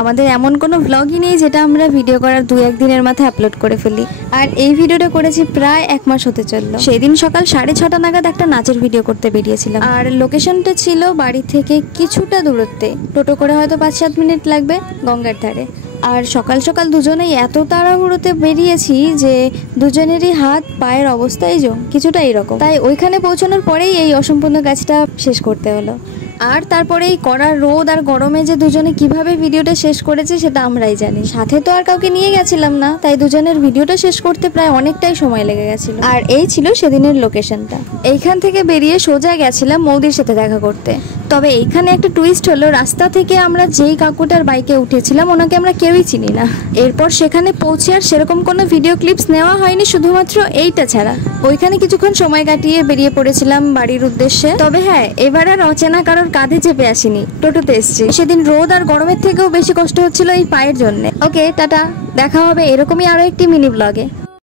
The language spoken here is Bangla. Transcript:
আমাদের এমন কোনো ব্লগই নেই যেটা আমরা ভিডিও করার 2-1 দিনের মাথায় আপলোড করে ফেলি। আর এই ভিডিওটা করেছি প্রায় 1 মাস হতে চললো। সেই দিন সকাল 6:30 নাগাদ একটা নাচের ভিডিও করতে বেরিয়েছিলাম। আর লোকেশনটা ছিল বাড়ি থেকে কিছুটা দূরত্বে, টোটো করে হয়তো 5-7 মিনিট লাগবে, গঙ্গার ধারে। আর সকাল সকাল দুজনেই এত তাড়াহুড়োতে বেরিয়েছি যে দুজনেরই হাত পায়ের অবস্থাই কিছুটা এইরকম। তাই ওইখানে পৌঁছানোর পরেই এই অসম্পূর্ণ কাজটা শেষ করতে হলো। আর তারপরে এই কড়া রোদ আর গরমে যে দুজনে কিভাবে ভিডিওটা শেষ করেছে সেটা আমরাই জানি। সাথে তো আর কাউকে নিয়ে গেছিলাম না, তাই দুজনের ভিডিওটা শেষ করতে প্রায় অনেকটাই সময় লেগে গেছিল। আর এই ছিল সেদিনের লোকেশনটা। এইখান থেকে বেরিয়ে সোজা গেছিলাম মৌদির সাথে দেখা করতে। তবে এইখানে একটা টুইস্ট হলো, রাস্তা থেকে আমরা যেই কাকুটার বাইকে উঠেছিলাম ওনাকে আমরা কেউই চিনি না। এরপর সেখানে পৌঁছে আর সেরকম কোনো ভিডিও ক্লিপস নেওয়া হয়নি, শুধুমাত্র এইটা ছাড়া। ওইখানে কিছুক্ষণ সময় কাটিয়ে বেরিয়ে পড়েছিলাম বাড়ির উদ্দেশ্যে। তবে হ্যাঁ, এবার আর অচেনা কারোর কাঁধে চেপে আসিনি, টোটোতে এসেছি। সেদিন রোদ আর গরমের থেকেও বেশি কষ্ট হচ্ছিল এই পায়ের জন্য। ওকে, টাটা, দেখা হবে এরকমই আরো একটি মিনি ব্লগে।